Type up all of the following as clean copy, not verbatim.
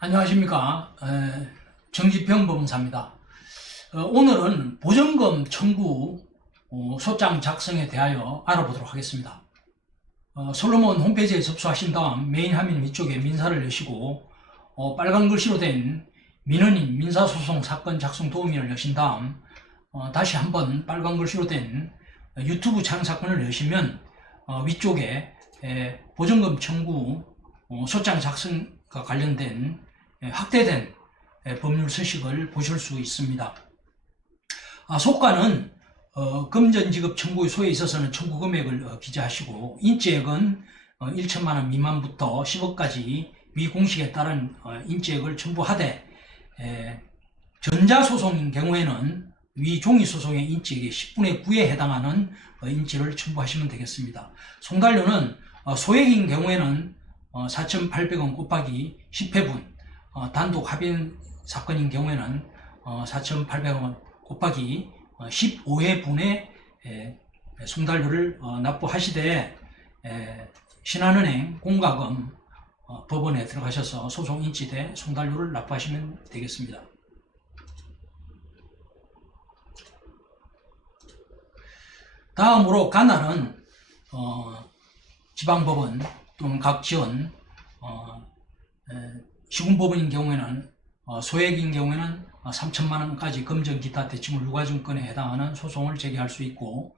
안녕하십니까. 정지평 법무사입니다. 오늘은 보전금 청구 소장 작성에 대하여 알아보도록 하겠습니다. 솔로몬 홈페이지에 접수하신 다음 메인 화면 위쪽에 민사를 여시고 빨간 글씨로 된 민원인 민사소송 사건 작성 도우미를 여신 다음 다시 한번 빨간 글씨로 된 유튜브 촬영 사건을 여시면 위쪽에 보전금 청구 소장 작성과 관련된 확대된 법률 서식을 보실 수 있습니다. 소가는 금전지급 청구의 소에 있어서는 청구 금액을 기재하시고 인지액은 1천만 원 미만부터 10억까지 위 공식에 따른 인지액을 첨부하되 전자소송인 경우에는 위 종이소송의 인지액의 10분의 9에 해당하는 인지를 첨부하시면 되겠습니다. 송달료는 소액인 경우에는 4,800원 곱하기 10회분, 단독 합의 사건인 경우에는 4,800원 곱하기 15회분의 송달료를 납부하시되 신한은행 공과금 법원에 들어가셔서 소송 인지대 송달료를 납부하시면 되겠습니다. 다음으로 관할은 지방법원 또는 각 지원 시군법원인 경우에는 소액인 경우에는 3천만 원까지 금전 기타 대칭물 유가증권에 해당하는 소송을 제기할 수 있고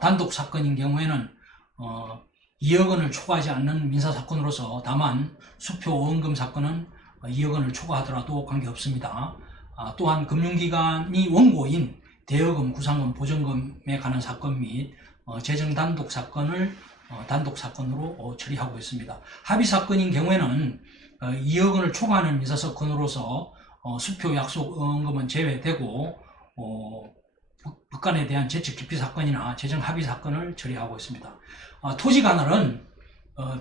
단독 사건인 경우에는 2억 원을 초과하지 않는 민사사건으로서 다만 수표 원금 사건은 2억 원을 초과하더라도 관계없습니다. 또한 금융기관이 원고인 대여금, 구상금, 보전금에 관한 사건 및 재정 단독 사건을 단독 사건으로 처리하고 있습니다. 합의 사건인 경우에는 2억 원을 초과하는 민사사건으로서 수표 약속 원금은 제외되고 법관에 대한 재직 기피 사건이나 재정 합의 사건을 처리하고 있습니다. 토지 관할은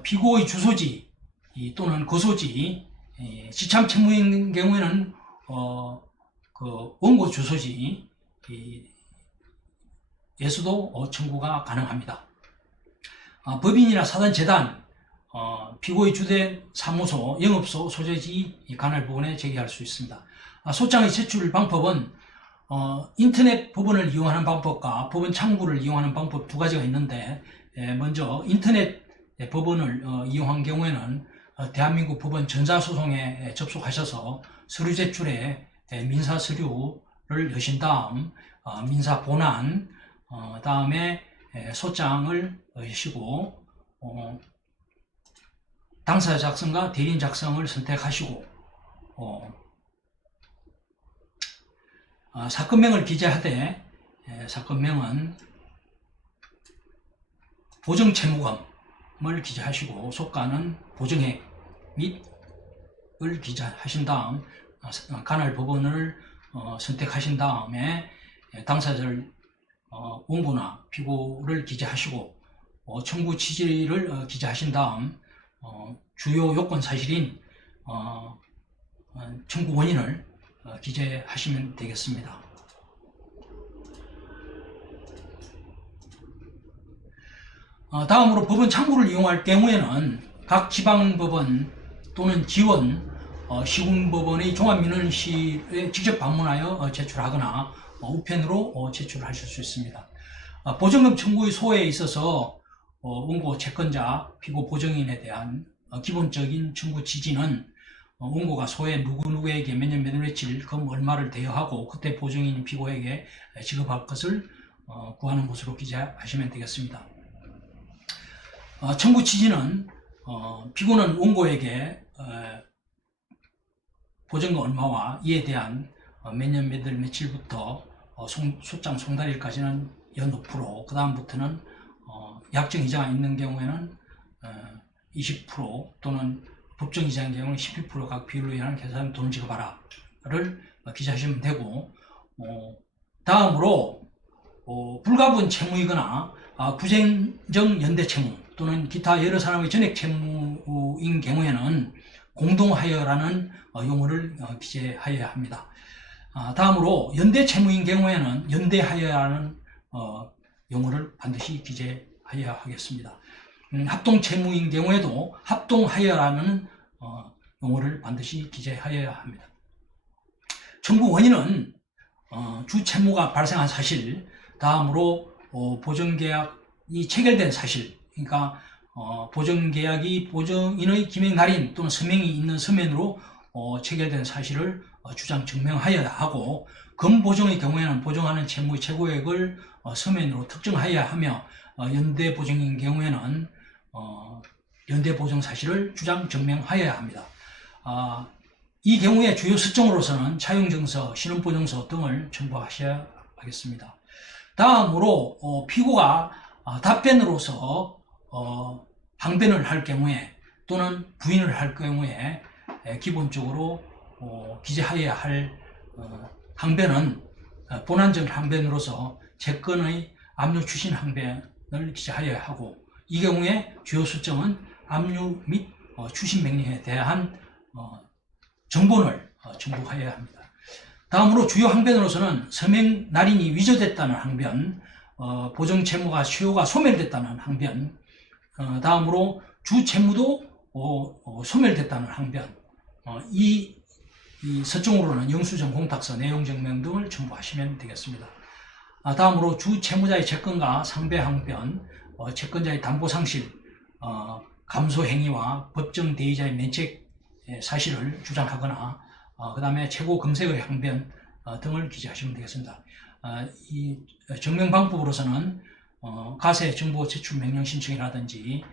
피고의 주소지 또는 거소지, 지참 채무인 경우에는 그 원고 주소지 에서도 청구가 가능합니다. 법인이나 사단재단, 피고의 주된 사무소, 영업소, 소재지 관할 부분에 제기할 수 있습니다. 소장의 제출 방법은 인터넷 법원을 이용하는 방법과 법원 창구를 이용하는 방법 두 가지가 있는데 먼저 인터넷 법원을 이용한 경우에는 대한민국 법원 전자소송에 접속하셔서 서류 제출에 민사 서류를 여신 다음 민사 본안 다음에 소장을 여시고 당사자 작성과 대리인 작성을 선택하시고 사건명을 기재하되 사건명은 보정채무금을 기재하시고 소가는 보정액 및을 기재하신 다음 관할 법원을 선택하신 다음에 당사자를 원고나 피고를 기재하시고 청구 취지를 기재하신 다음 주요 요건 사실인 청구 원인을 기재하시면 되겠습니다. 다음으로 법원 창구를 이용할 경우에는 각 지방법원 또는 지원 시군법원의 종합민원실에 직접 방문하여 제출하거나 우편으로 제출하실 수 있습니다. 보전금 청구의 소에 있어서 원고 채권자, 피고 보정인에 대한 기본적인 청구 취지는 원고가 소에 누구누구에게 몇 년 몇 며칠 금 얼마를 대여하고 그때 보정인 피고에게 지급할 것을 구하는 것으로 기재하시면 되겠습니다. 청구 취지는 피고는 원고에게 보전금 얼마와 이에 대한 몇 년 몇 월 며칠부터 소장 송달일까지는 연 5%, 그 다음부터는 약정이자가 있는 경우에는 20% 또는 법정이자인 경우는 12% 각 비율로 인한 계산 돈 지급하라를 기재하시면 되고 다음으로 불가분 채무이거나 부쟁정 연대 채무 또는 기타 여러 사람의 전액 채무인 경우에는 공동하여라는 용어를 기재하여야 합니다. 다음으로 연대 채무인 경우에는 연대하여라는 용어를 반드시 기재하여야 하겠습니다. 합동 채무인 경우에도 합동하여라는 용어를 반드시 기재하여야 합니다. 청구 원인은 주 채무가 발생한 사실, 다음으로 보증계약이 체결된 사실, 그러니까 보증계약이 보증인의 기명 날인 또는 서명이 있는 서면으로 체결된 사실을 주장 증명하여야 하고, 금보증의 경우에는 보증하는 채무의 최고액을 서면으로 특정하여야 하며, 연대보증인 경우에는 연대보증 사실을 주장 증명하여야 합니다. 이 경우에 주요 서정으로서는 차용증서, 신원보증서 등을 첨부하셔야 하겠습니다. 다음으로 피고가 답변으로서 항변을 할 경우에 또는 부인을 할 경우에 기본적으로 기재하여야 할 항변은 본안적 항변으로서 채권의 압류 추신 항변을 기재하여야 하고, 이 경우에 주요 설정은 압류 및 추신 명령에 대한 정본을 첨부하여야 합니다. 다음으로 주요 항변으로서는 서명 날인이 위조됐다는 항변, 보증 채무가 수요가 소멸됐다는 항변, 다음으로 주 채무도 소멸됐다는 항변, 이 서정으로는 영수증, 공탁서, 내용증명 등을 첨부하시면 되겠습니다. 다음으로 주 채무자의 채권과 상배 항변, 채권자의 담보상실, 감소행위와 법정 대의자의 면책 사실을 주장하거나, 그 다음에 최고 금색의 항변 등을 기재하시면 되겠습니다. 이 증명 방법으로서는 가세 정보 제출 명령 신청이라든지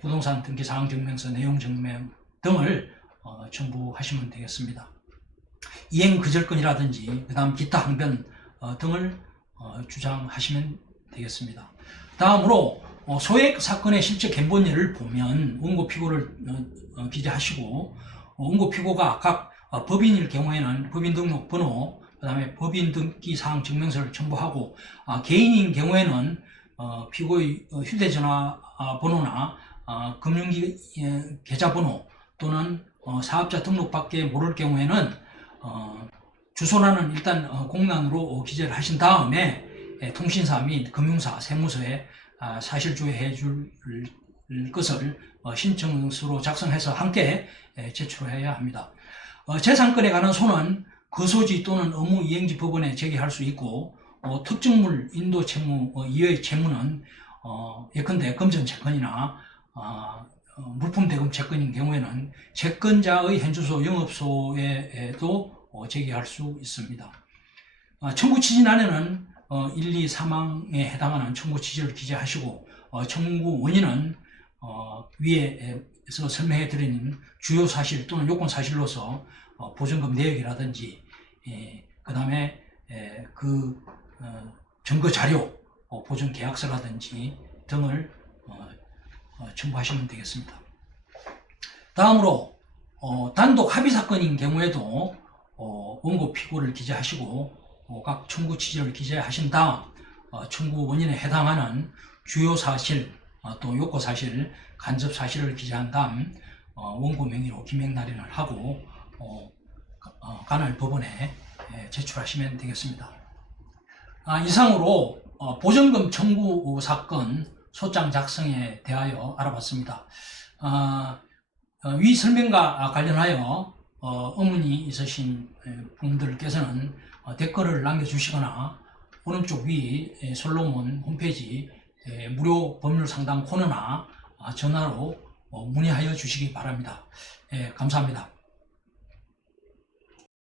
부동산 등기사항 증명서 내용 증명 등을 첨부하시면 되겠습니다. 이행 거절권이라든지 그 다음 기타 항변 등을 주장하시면 되겠습니다. 다음으로 소액 사건의 실제 견본일을 보면 원고 피고를 기재하시고, 원고 피고가 각 법인일 경우에는 법인 등록 번호, 그 다음에 법인 등기 사항 증명서를 첨부하고, 개인인 경우에는 피고의 휴대전화 번호나 금융기 계좌번호 또는 사업자 등록밖에 모를 경우에는 주소란은 일단 공란으로 기재를 하신 다음에 통신사 및 금융사, 세무서에 사실조회해 줄 것을 신청서로 작성해서 함께 제출해야 합니다. 재산권에 관한 손은 거소지 또는 의무 이행지 법원에 제기할 수 있고, 특정물 인도 채무 이외의 채무는 예컨대 금전 채권이나 물품 대금 채권인 경우에는 채권자의 현주소 영업소에도 제기할 수 있습니다. 청구 취지난에는 1, 2 사망에 해당하는 청구 취지를 기재하시고, 청구 원인은 위에서 설명해 드린 주요 사실 또는 요건 사실로서 보증금 내역이라든지 그 다음에 그 증거 자료, 보증 계약서라든지 등을 첨부하시면 되겠습니다. 다음으로 단독 합의 사건인 경우에도 원고 피고를 기재하시고 각 청구 취지를 기재하신 다음 청구 원인에 해당하는 주요 사실 또 요건 사실, 간접 사실을 기재한 다음 원고 명의로 기명 날인을 하고 관할 법원에 제출하시면 되겠습니다. 이상으로 보증금 청구 사건 소장 작성에 대하여 알아봤습니다. 위 설명과 관련하여 의문이 있으신 분들께서는 댓글을 남겨주시거나 오른쪽 위 솔로몬 홈페이지 무료 법률 상담 코너나 전화로 문의하여 주시기 바랍니다. 감사합니다.